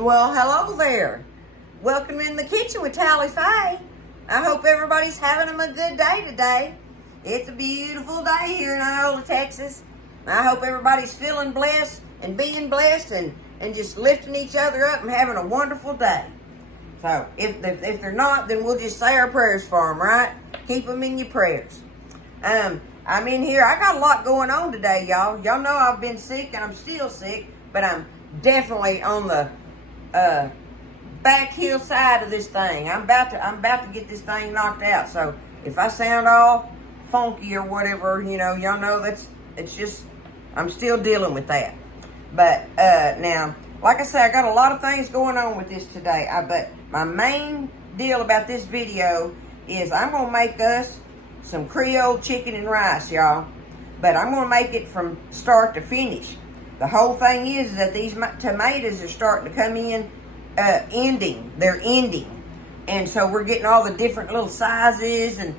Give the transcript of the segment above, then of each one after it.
Well, hello there. Welcome in the kitchen with Tally Faye. I hope everybody's having a good day today. It's a beautiful day here in Iola, Texas. I hope everybody's feeling blessed and being blessed and just lifting each other up and having a wonderful day. So if they're not, then we'll just say our prayers for them, right? Keep them in your prayers. I'm in here. I got a lot going on today, y'all. Y'all know I've been sick and I'm still sick, but I'm definitely on the back hill side of this thing. I'm about to get this thing knocked out. So if I sound all funky or whatever, y'all know it's just I'm still dealing with that. But now, like I said, I got a lot of things going on with this today. But my main deal about this video is I'm gonna make us some Creole chicken and rice, y'all. But I'm gonna make it from start to finish. The whole thing is that these tomatoes are starting to come in, ending. They're ending. And so we're getting all the different little sizes and,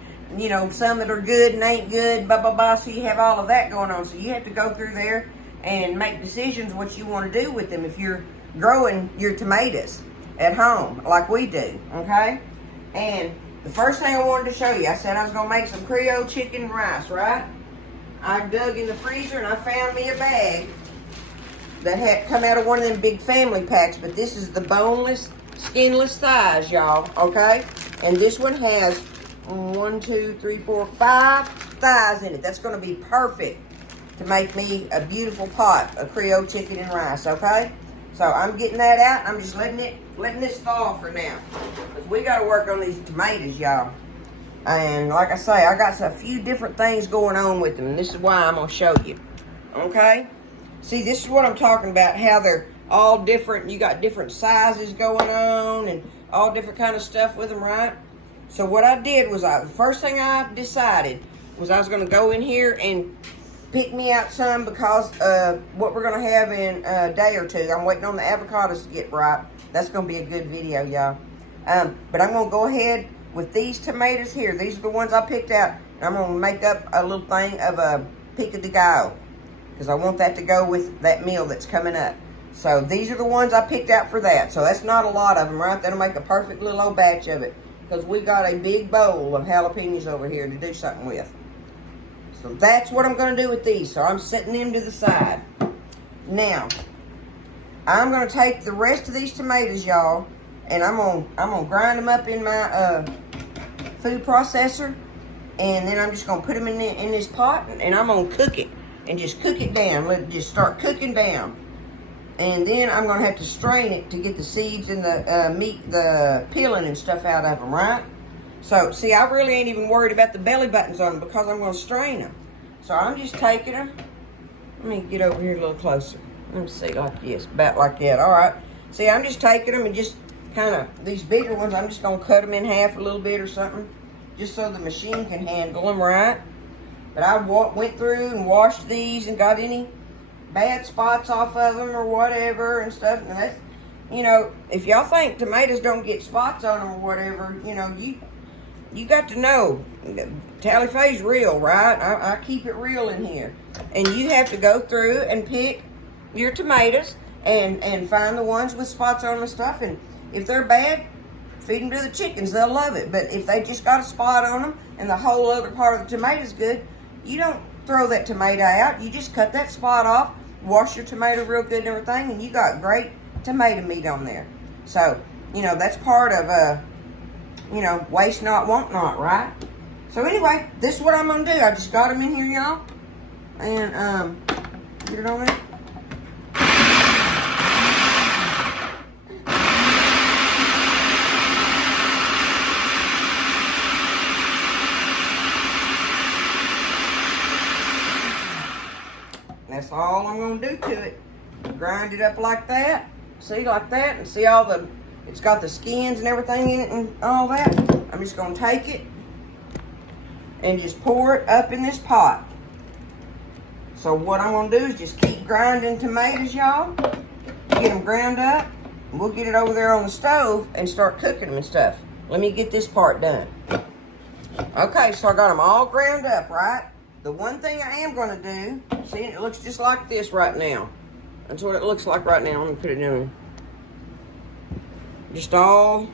some that are good and ain't good, blah, blah, blah. So you have all of that going on. So you have to go through there and make decisions what you want to do with them if you're growing your tomatoes at home like we do, okay? And the first thing I wanted to show you, I said I was going to make some Creole chicken and rice, right? I dug in the freezer and I found me a bag that had come out of one of them big family packs, but this is the boneless, skinless thighs, y'all, okay? And this one has 5 thighs in it. That's going to be perfect to make me a beautiful pot of Creole chicken and rice, okay? So I'm getting that out. I'm just letting this thaw for now, because we got to work on these tomatoes, y'all. And like I say, I got a few different things going on with them, and this is why I'm going to show you, okay? See, this is what I'm talking about, how they're all different. You got different sizes going on and all different kind of stuff with them, right? So what I did was, the first thing I decided was I was going to go in here and pick me out some, because what we're going to have in a day or two. I'm waiting on the avocados to get ripe. That's going to be a good video, y'all. But I'm going to go ahead with these tomatoes here. These are the ones I picked out. And I'm going to make up a little thing of a pico de gallo, because I want that to go with that meal that's coming up. So these are the ones I picked out for that. So that's not a lot of them, right? That'll make a perfect little old batch of it, because we got a big bowl of jalapenos over here to do something with. So that's what I'm going to do with these. So I'm setting them to the side. Now, I'm going to take the rest of these tomatoes, y'all, and I'm going to grind them up in my food processor, and then I'm just going to put them in this pot, and I'm going to cook it. And just cook it down. Let it just start cooking down. And then I'm going to have to strain it to get the seeds and the meat, the peeling and stuff out of them, right? So, see, I really ain't even worried about the belly buttons on them, because I'm going to strain them. So I'm just taking them. Let me get over here a little closer. Let me see, like this, about like that. All right. See, I'm just taking them and just kind of, these bigger ones, I'm just going to cut them in half a little bit or something, just so the machine can handle them, right? But I went through and washed these and got any bad spots off of them or whatever and stuff. And that's, if y'all think tomatoes don't get spots on them or whatever, you got to know. Tally Faye's real, right? I keep it real in here. And you have to go through and pick your tomatoes and find the ones with spots on them and stuff. And if they're bad, feed them to the chickens. They'll love it. But if they just got a spot on them and the whole other part of the tomato's good, you don't throw that tomato out. You just cut that spot off, wash your tomato real good and everything, and you got great tomato meat on there. So, that's part of, waste not, want not, right? So anyway, this is what I'm going to do. I just got them in here, y'all. And, get it on there. That's all I'm going to do to it. Grind it up like that. See, like that. And see all the, it's got the skins and everything in it and all that. I'm just going to take it and just pour it up in this pot. So what I'm going to do is just keep grinding tomatoes, y'all. Get them ground up. And we'll get it over there on the stove and start cooking them and stuff. Let me get this part done. Okay, so I got them all ground up, right? The one thing I am going to do, see, it looks just like this right now. That's what it looks like right now. Let me put it in. Just all,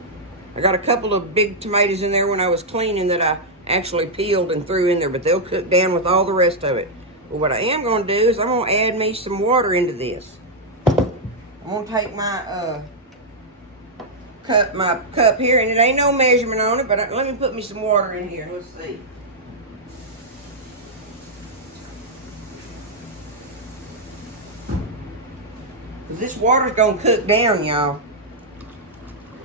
I got a couple of big tomatoes in there when I was cleaning that I actually peeled and threw in there, but they'll cook down with all the rest of it. But what I am going to do is I'm going to add me some water into this. I'm going to take my cup here, and it ain't no measurement on it, but let me put me some water in here. Let's see. Because this water's going to cook down, y'all.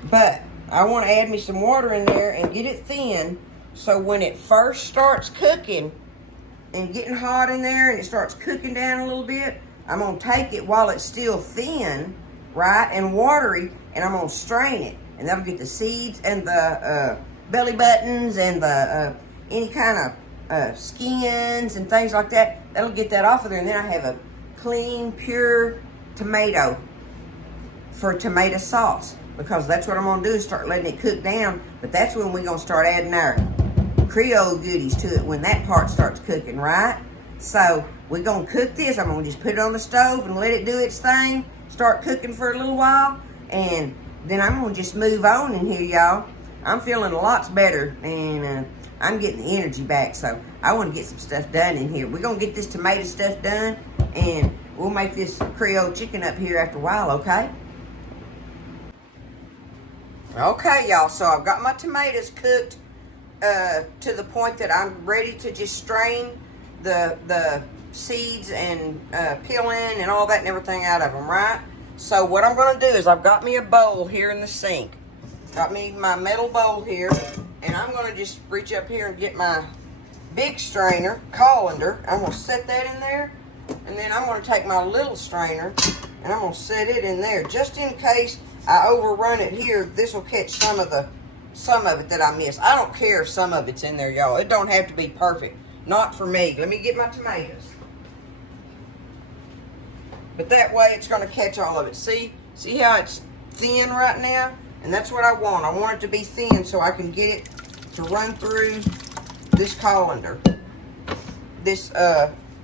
But I want to add me some water in there and get it thin, so when it first starts cooking and getting hot in there and it starts cooking down a little bit, I'm going to take it while it's still thin, right, and watery, and I'm going to strain it. And that'll get the seeds and the belly buttons and the any kind of skins and things like that. That'll get that off of there, and then I have a clean, pure tomato for tomato sauce, because that's what I'm going to do is start letting it cook down. But that's when we're going to start adding our Creole goodies to it, when that part starts cooking, right? So we're going to cook this. I'm going to just put it on the stove and let it do its thing, start cooking for a little while, and then I'm going to just move on in here, y'all. I'm feeling lots better, and I'm getting the energy back, so I want to get some stuff done in here. We're going to get this tomato stuff done, and we'll make this Creole chicken up here after a while, okay? Okay, y'all, so I've got my tomatoes cooked to the point that I'm ready to just strain the seeds and peeling and all that and everything out of them, right? So what I'm going to do is I've got me a bowl here in the sink. Got me my metal bowl here, and I'm going to just reach up here and get my big strainer, colander. I'm going to set that in there, and then I'm going to take my little strainer, and I'm going to set it in there. Just in case I overrun it here, this will catch some of it that I miss. I don't care if some of it's in there, y'all. It don't have to be perfect. Not for me. Let me get my tomatoes. But that way it's going to catch all of it. See how it's thin right now? And that's what I want. I want it to be thin so I can get it to run through this colander, this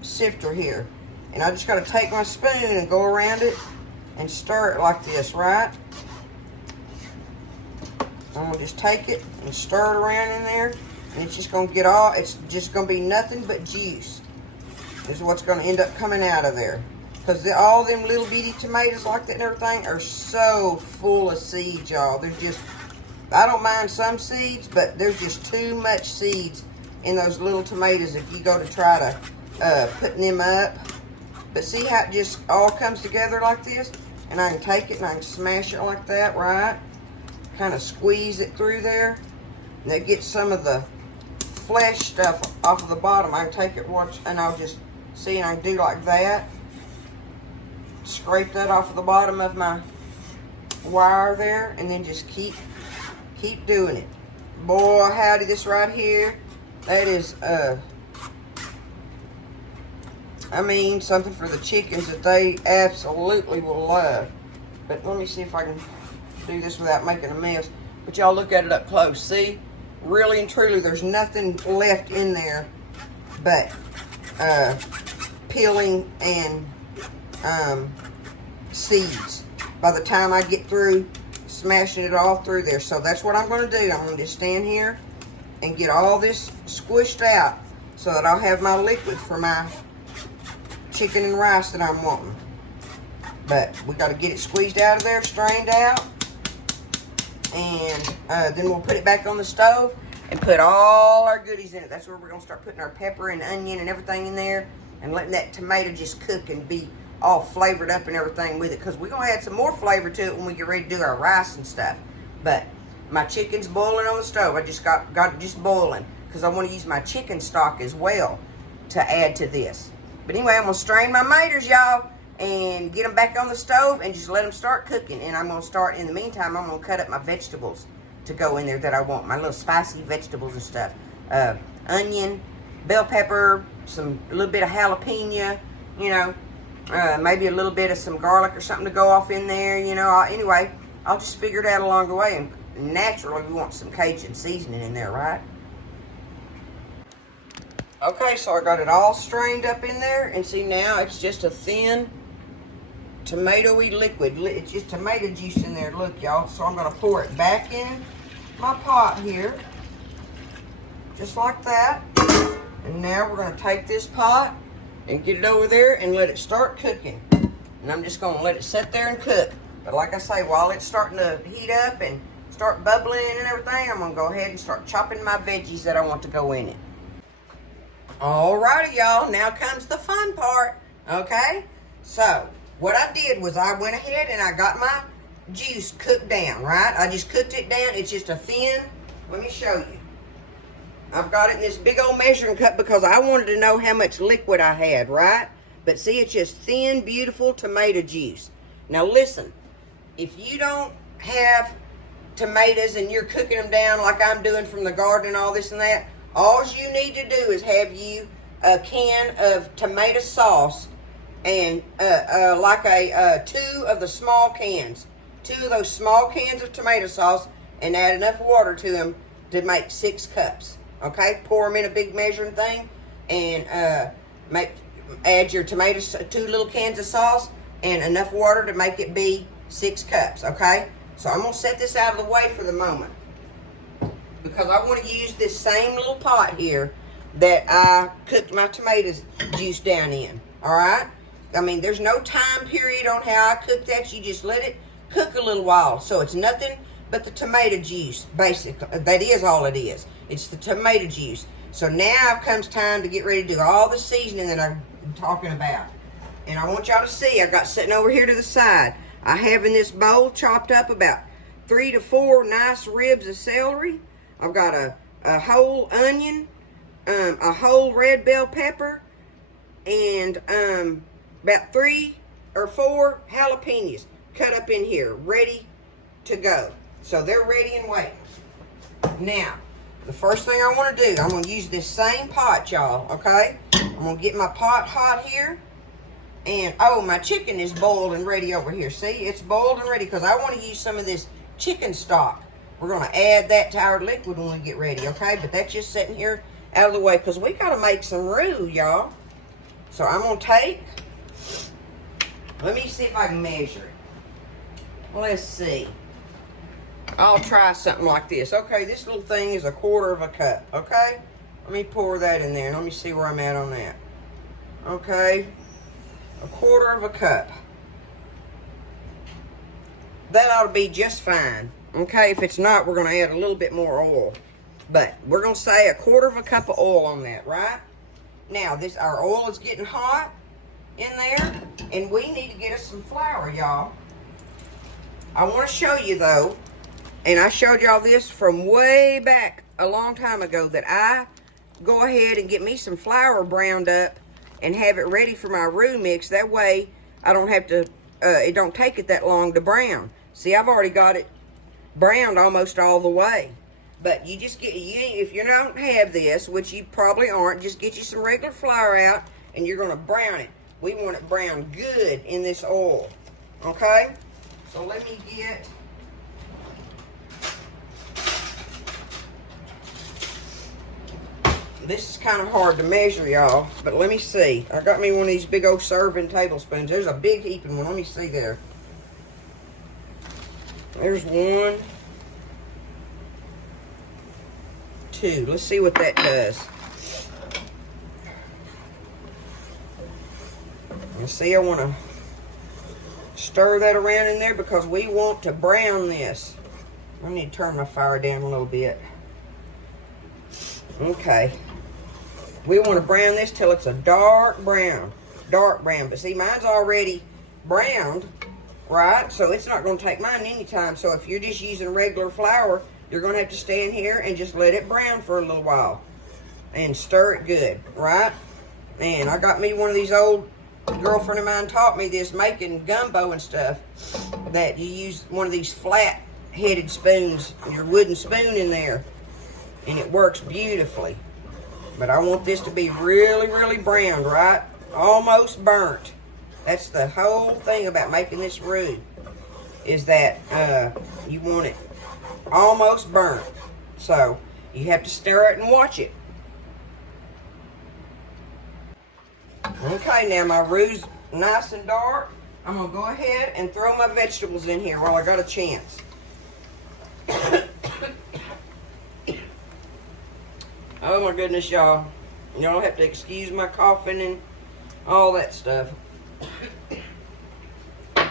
sifter here. And I just got to take my spoon and go around it and stir it like this, right? I'm going to just take it and stir it around in there, and it's just going to get all, it's just going to be nothing but juice. This is what's going to end up coming out of there. Because all them little bitty tomatoes like that and everything are so full of seeds, y'all. There's just, I don't mind some seeds, but there's just too much seeds in those little tomatoes if you go to try to putting them up. But see how it just all comes together like this? And I can take it and I can smash it like that, right? Kind of squeeze it through there. And that gets some of the flesh stuff off of the bottom. I can take it, watch, and I'll just see, and I can do like that. Scrape that off of the bottom of my wire there, and then just keep doing it. Boy, howdy, this right here, that is I mean, something for the chickens that they absolutely will love. But let me see if I can do this without making a mess. But y'all look at it up close. See, really and truly, there's nothing left in there but peeling and seeds by the time I get through smashing it all through there. So that's what I'm going to do. I'm going to just stand here and get all this squished out so that I'll have my liquid for my chicken and rice that I'm wanting. But we got to get it squeezed out of there, strained out, and then we'll put it back on the stove and put all our goodies in it. That's where we're going to start putting our pepper and onion and everything in there, and letting that tomato just cook and be all flavored up and everything with it, because we're going to add some more flavor to it when we get ready to do our rice and stuff. But my chicken's boiling on the stove. I just got it just boiling because I want to use my chicken stock as well to add to this. But anyway, I'm going to strain my maters, y'all, and get them back on the stove and just let them start cooking. And I'm going to start, in the meantime, I'm going to cut up my vegetables to go in there that I want, my little spicy vegetables and stuff. Onion, bell pepper, a little bit of jalapeno, you know, maybe a little bit of some garlic or something to go off in there, you know. Anyway, I'll just figure it out along the way. And naturally, we want some Cajun seasoning in there, right? Okay, so I got it all strained up in there. And see, now it's just a thin tomatoey liquid. It's just tomato juice in there, look, y'all. So I'm gonna pour it back in my pot here, just like that. And now we're gonna take this pot and get it over there and let it start cooking. And I'm just gonna let it sit there and cook. But like I say, while it's starting to heat up and start bubbling and everything, I'm gonna go ahead and start chopping my veggies that I want to go in it. Alrighty, y'all, now comes the fun part, okay? So, what I did was I went ahead and I got my juice cooked down, right? I just cooked it down. It's just a thin, let me show you. I've got it in this big old measuring cup because I wanted to know how much liquid I had, right? But see, it's just thin, beautiful tomato juice. Now listen, if you don't have tomatoes and you're cooking them down like I'm doing from the garden and all this and that, all you need to do is have you a can of tomato sauce and like two of the small cans. Two of those small cans of tomato sauce, and add enough water to them to make 6 cups. Okay, pour them in a big measuring thing, and add your tomatoes, 2 little cans of sauce, and enough water to make it be 6 cups. Okay, so I'm gonna set this out of the way for the moment because I want to use this same little pot here that I cooked my tomatoes juice down in. All right, I mean there's no time period on how I cook that. You just let it cook a little while. So it's nothing but the tomato juice, basically. That is all it is. It's the tomato juice. So now comes time to get ready to do all the seasoning that I'm talking about. And I want y'all to see, I got sitting over here to the side. I have in this bowl chopped up about 3 to 4 nice ribs of celery. I've got a whole onion, a whole red bell pepper, and about 3 or 4 jalapenos cut up in here, ready to go. So they're ready and waiting. Now, the first thing I want to do, I'm going to use this same pot, y'all, okay? I'm going to get my pot hot here. And, oh, my chicken is boiled and ready over here. See, it's boiled and ready because I want to use some of this chicken stock. We're going to add that to our liquid when we get ready, okay? But that's just sitting here out of the way because we got to make some roux, y'all. So I'm going to take, let me see if I can measure it. Let's see. I'll try something like this. Okay, this little thing is 1/4 cup, okay? Let me pour that in there and let me see where I'm at on that. Okay, 1/4 cup. That ought to be just fine. Okay, if it's not, we're going to add a little bit more oil. But we're going to say 1/4 cup of oil on that, right? Now, our oil is getting hot in there, and we need to get us some flour, y'all. I want to show you, though, and I showed y'all this from way back a long time ago, that I go ahead and get me some flour browned up and have it ready for my roux mix. That way, I don't have to, it don't take it that long to brown. See, I've already got it browned almost all the way. But you just get, if you don't have this, which you probably aren't, just get you some regular flour out and you're going to brown it. We want it browned good in this oil. Okay? So let me get, this is kind of hard to measure, y'all, but let me see. I got me one of these big old serving tablespoons. There's a big heaping one. Let me see there. There's 1, 2. Let's see what that does. And see, I want to stir that around in there because we want to brown this. I need to turn my fire down a little bit. Okay. We want to brown this till it's a dark brown. Dark brown. But see, mine's already browned, right? So it's not going to take mine any time. So if you're just using regular flour, you're going to have to stand here and just let it brown for a little while. And stir it good, right? And I got me one of these old, girlfriend of mine taught me this, making gumbo and stuff, that you use one of these flat-headed spoons, your wooden spoon in there, and it works beautifully. But I want this to be really, really browned, right? Almost burnt. That's the whole thing about making this roux, is that you want it almost burnt. So you have to stir it and watch it. Okay, now my roux's nice and dark. I'm going to go ahead and throw my vegetables in here while I got a chance. Oh my goodness, y'all. Y'all have to excuse my coughing and all that stuff. But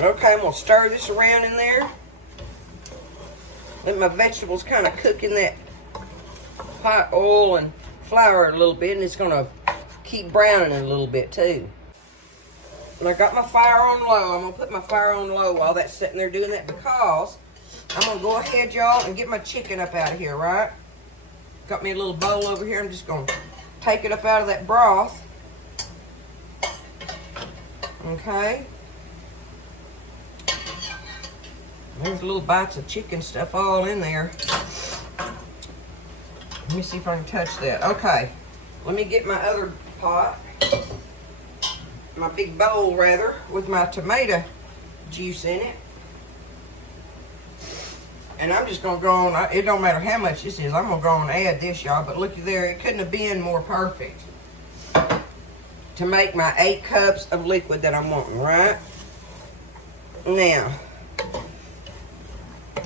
okay, I'm going to stir this around in there. Let my vegetables kind of cook in that hot oil and flour a little bit, and it's going to keep browning a little bit too. And I got my fire on low. I'm going to put my fire on low while that's sitting there doing that, because I'm going to go ahead, y'all, and get my chicken up out of here, right? Got me a little bowl over here. I'm just going to take it up out of that broth. Okay. There's little bites of chicken stuff all in there. Let me see if I can touch that. Okay. Let me get my other pot. My big bowl, rather, with my tomato juice in it. And I'm just going to go on. It don't matter how much this is. I'm going to go on and add this, y'all. But looky there. It couldn't have been more perfect to make my 8 cups of liquid that I'm wanting, right? Now,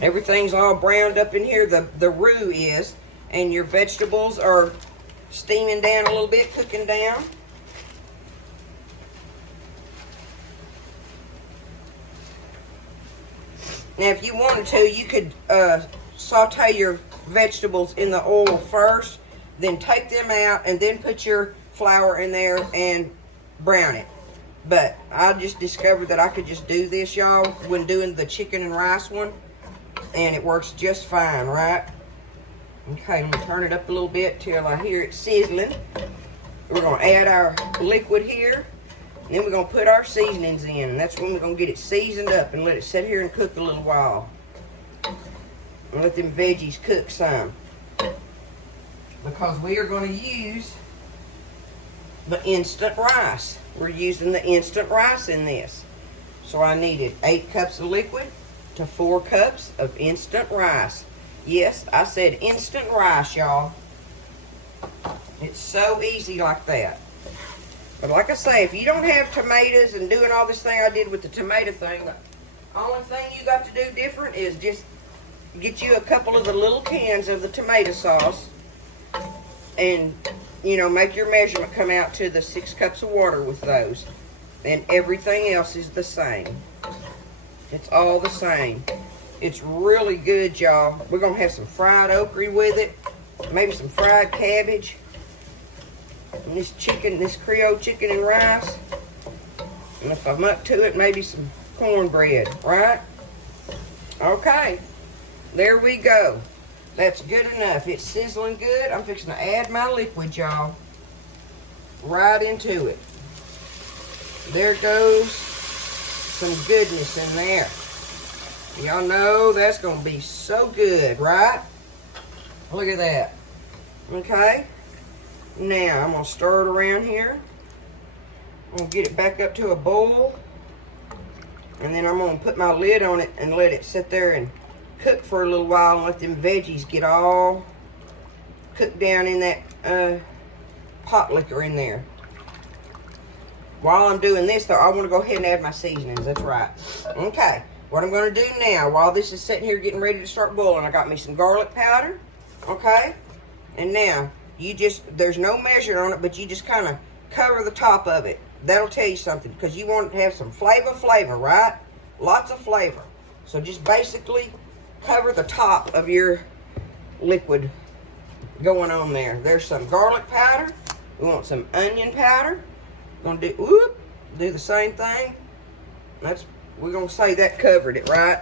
everything's all browned up in here. The roux is. And your vegetables are steaming down a little bit, cooking down. Now, if you wanted to, you could saute your vegetables in the oil first, then take them out, and then put your flour in there and brown it. But I just discovered that I could just do this, y'all, when doing the chicken and rice one, and it works just fine, right? Okay, I'm going to turn it up a little bit till I hear it sizzling. We're going to add our liquid here. And then we're going to put our seasonings in. And that's when we're going to get it seasoned up and let it sit here and cook a little while. And let them veggies cook some. Because we are going to use the instant rice. We're using the instant rice in this. So I needed 8 cups of liquid to 4 cups of instant rice. Yes, I said instant rice, y'all. It's so easy like that. But like I say, if you don't have tomatoes and doing all this thing I did with the tomato thing, the only thing you got to do different is just get you a couple of the little cans of the tomato sauce and, you know, make your measurement come out to the 6 cups of water with those. And everything else is the same. It's all the same. It's really good, y'all. We're going to have some fried okra with it, maybe some fried cabbage. And this chicken, this Creole chicken and rice. And if I'm up to it, maybe some cornbread, right? Okay. There we go. That's good enough. It's sizzling good. I'm fixing to add my liquid, y'all. Right into it. There goes some goodness in there. Y'all know that's going to be so good, right? Look at that. Okay. Now, I'm going to stir it around here. I'm going to get it back up to a boil. And then I'm going to put my lid on it and let it sit there and cook for a little while and let them veggies get all cooked down in that pot liquor in there. While I'm doing this, though, I want to go ahead and add my seasonings. That's right. Okay. What I'm going to do now, while this is sitting here getting ready to start boiling, I got me some garlic powder. Okay. And now, there's no measure on it, but you just kind of cover the top of it. That'll tell you something, because you want it to have some flavor, right? Lots of flavor. So just basically cover the top of your liquid going on there. There's some garlic powder. We want some onion powder. We're going to do the same thing. We're going to say that covered it, right?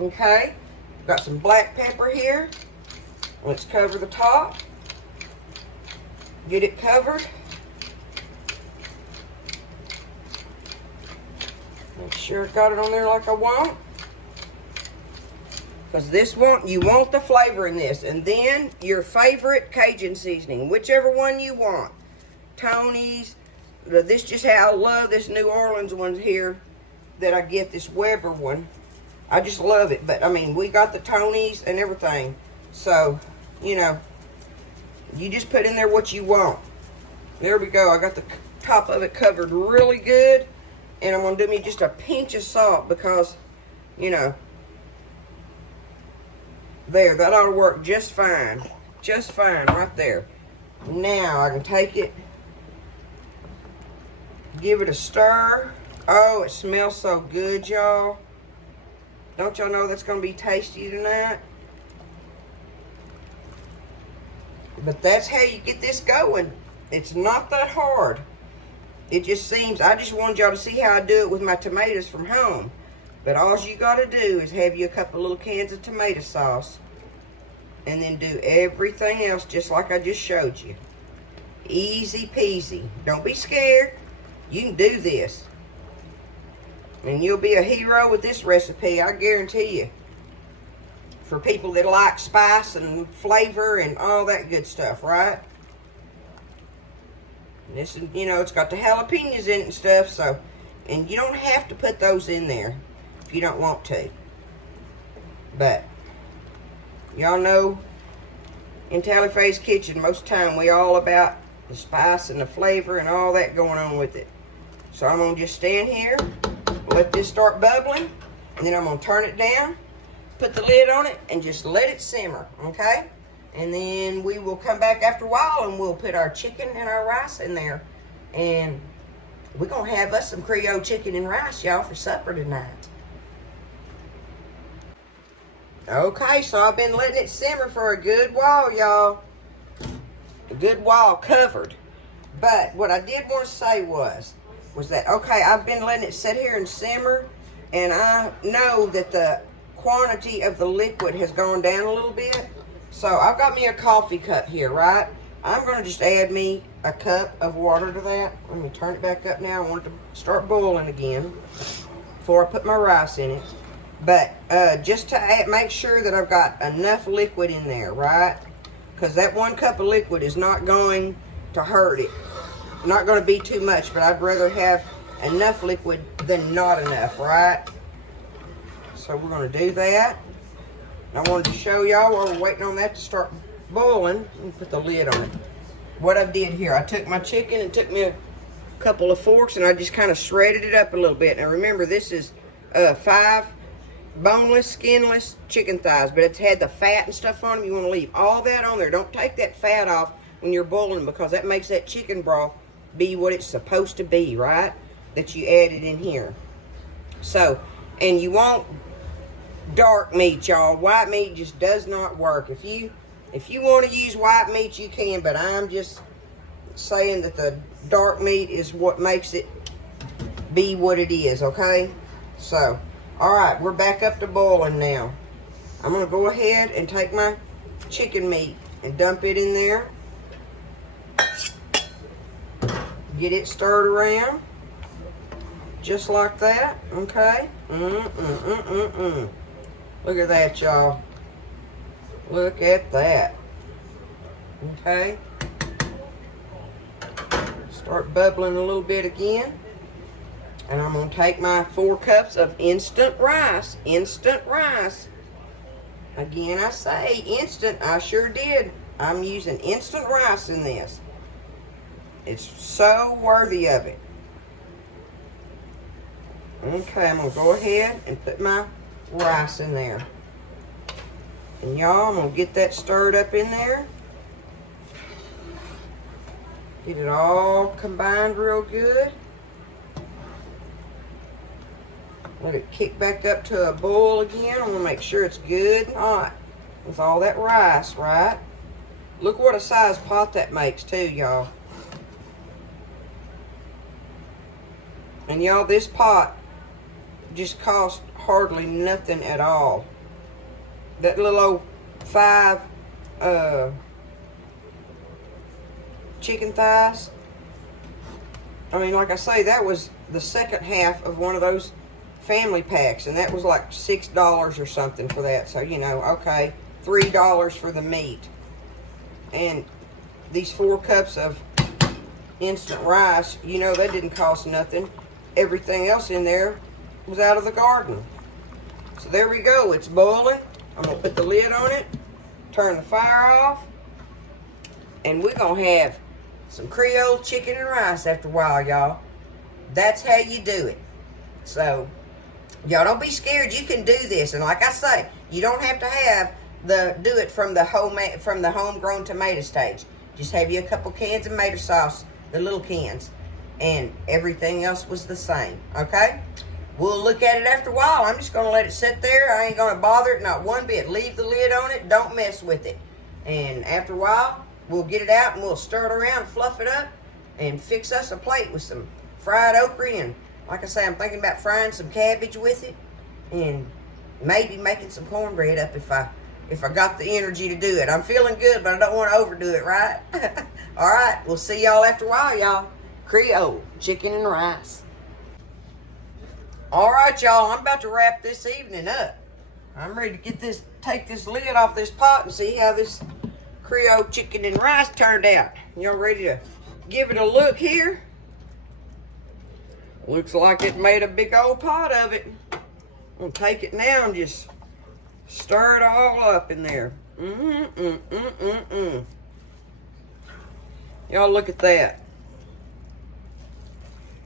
Okay. Got some black pepper here. Let's cover the top. Get it covered. Make sure I got it on there like I want. Because you want the flavor in this. And then your favorite Cajun seasoning, whichever one you want. Tony's. This just how I love this New Orleans one here that I get, this Weber one. I just love it. But, I mean, we got the Tony's and everything. So, you know, you just put in there what you want. There we go. I got the top of it covered really good. And I'm going to do me just a pinch of salt because, you know, there, that ought to work just fine. Just fine right there. Now I can take it, give it a stir. Oh, it smells so good, y'all. Don't y'all know that's going to be tasty tonight? But that's how you get this going. It's not that hard. It just seems, I just wanted y'all to see how I do it with my tomatoes from home. But all you got to do is have you a couple little cans of tomato sauce. And then do everything else just like I just showed you. Easy peasy. Don't be scared. You can do this. And you'll be a hero with this recipe, I guarantee you. For people that like spice and flavor and all that good stuff, right? And this is, you know, it's got the jalapenos in it and stuff, so, and you don't have to put those in there if you don't want to. But y'all know in Tally Faye's kitchen, most of the time we all about the spice and the flavor and all that going on with it. So I'm going to just stand here, let this start bubbling, and then I'm going to turn it down, put the lid on it, and just let it simmer, okay? And then we will come back after a while and we'll put our chicken and our rice in there. And we're going to have us some Creole chicken and rice, y'all, for supper tonight. Okay, so I've been letting it simmer for a good while, y'all. A good while covered. But what I did want to say was that, okay, I've been letting it sit here and simmer, and I know that the quantity of the liquid has gone down a little bit. So I've got me a coffee cup here, right? I'm going to just add me a cup of water to that. Let me turn it back up now. I want it to start boiling again before I put my rice in it. But just to make sure that I've got enough liquid in there, right? Because that 1 cup of liquid is not going to hurt it. Not going to be too much, but I'd rather have enough liquid than not enough, right? So we're going to do that. I wanted to show y'all while we're waiting on that to start boiling. Let me put the lid on it. What I did here, I took my chicken and took me a couple of forks and I just kind of shredded it up a little bit. Now remember, this is 5 boneless, skinless chicken thighs, but it's had the fat and stuff on them. You want to leave all that on there. Don't take that fat off when you're boiling because that makes that chicken broth be what it's supposed to be, right? That you added in here. So, and you want dark meat, y'all. White meat just does not work. If you want to use white meat, you can, but I'm just saying that the dark meat is what makes it be what it is, okay? So, all right, we're back up to boiling now. I'm going to go ahead and take my chicken meat and dump it in there. Get it stirred around. Just like that, okay? Look at that, y'all. Look at that. Okay? Start bubbling a little bit again. And I'm going to take my 4 cups of instant rice. Instant rice. Again, I say instant. I sure did. I'm using instant rice in this. It's so worthy of it. Okay, I'm going to go ahead and put my rice in there. And y'all, I'm going to get that stirred up in there. Get it all combined real good. Let it kick back up to a boil again. I want to make sure it's good and hot with all that rice, right? Look what a size pot that makes too, y'all. And y'all, this pot just cost hardly nothing at all. That little old 5 chicken thighs. I mean, like I say, that was the second half of one of those family packs, and that was like $6 or something for that. So, you know, okay, $3 for the meat. And these 4 cups of instant rice, you know, that didn't cost nothing. Everything else in there was out of the garden. So there we go. It's boiling. I'm going to put the lid on it, turn the fire off, and we're going to have some Creole chicken and rice after a while, y'all. That's how you do it. So, y'all don't be scared. You can do this. And like I say, you don't have to have do it from the homegrown tomato stage. Just have you a couple cans of tomato sauce, the little cans, and everything else was the same. Okay? We'll look at it after a while. I'm just gonna let it sit there. I ain't gonna bother it not one bit. Leave the lid on it. Don't mess with it. And after a while, we'll get it out and we'll stir it around, fluff it up, and fix us a plate with some fried okra. And like I say, I'm thinking about frying some cabbage with it, and maybe making some cornbread up if I got the energy to do it. I'm feeling good, but I don't want to overdo it, right? All right, we'll see y'all after a while, y'all. Creole chicken and rice. All right, y'all, I'm about to wrap this evening up. I'm ready to take this lid off this pot and see how this Creole chicken and rice turned out. Y'all ready to give it a look here? Looks like it made a big old pot of it. I'm gonna take it now and just stir it all up in there. Y'all look at that.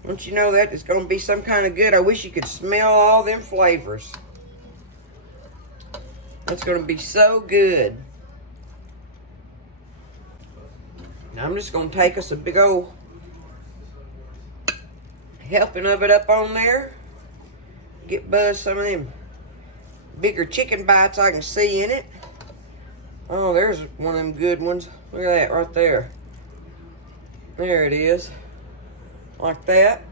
Don't you know that it's gonna be some kind of good? I wish you could smell all them flavors. That's gonna be so good. Now I'm just gonna take us a big old helping of it up on there. Get Buzz some of them bigger chicken bites I can see in it. Oh, there's one of them good ones. Look at that right there. There it is. Like that.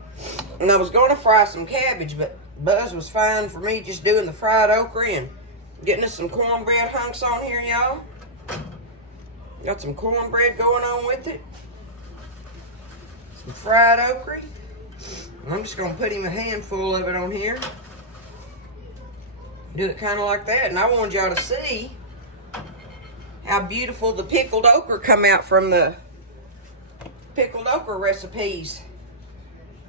And I was going to fry some cabbage, but Buzz was fine for me just doing the fried okra and getting us some cornbread hunks on here, y'all. Got some cornbread going on with it. Some fried okra. And I'm just going to put him a handful of it on here. Do it kind of like that. And I wanted y'all to see how beautiful the pickled okra come out from the pickled okra recipes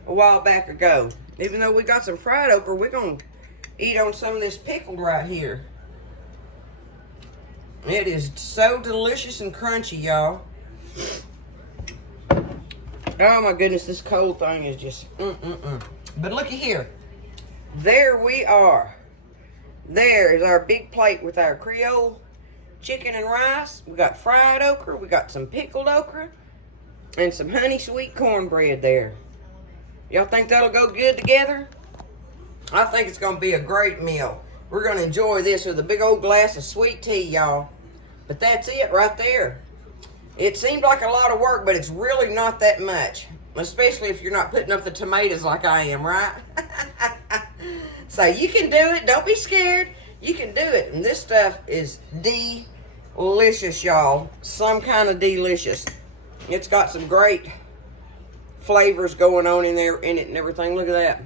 a while back ago. Even though we got some fried okra, we're going to eat on some of this pickled right here. It is so delicious and crunchy, y'all. Oh my goodness, this cold thing is just But looky here. There we are. There is our big plate with our Creole chicken and rice. We got fried okra, we got some pickled okra, and some honey sweet cornbread there. Y'all think that'll go good together? I think it's gonna be a great meal. We're gonna enjoy this with a big old glass of sweet tea, y'all. But that's it right there. It seemed like a lot of work, but it's really not that much. Especially if you're not putting up the tomatoes like I am, right? So you can do it. Don't be scared. You can do it. And this stuff is delicious, y'all. Some kind of delicious. It's got some great flavors going on in it and everything. Look at that.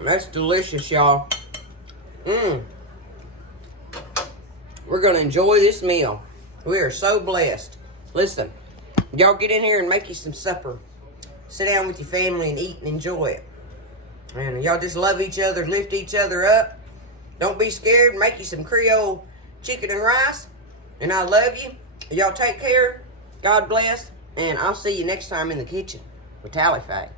That's delicious, y'all. We're going to enjoy this meal. We are so blessed. Listen, y'all get in here and make you some supper. Sit down with your family and eat and enjoy it. And y'all just love each other, lift each other up. Don't be scared. Make you some Creole chicken and rice. And I love you. Y'all take care. God bless. And I'll see you next time in the kitchen with Tally Faye.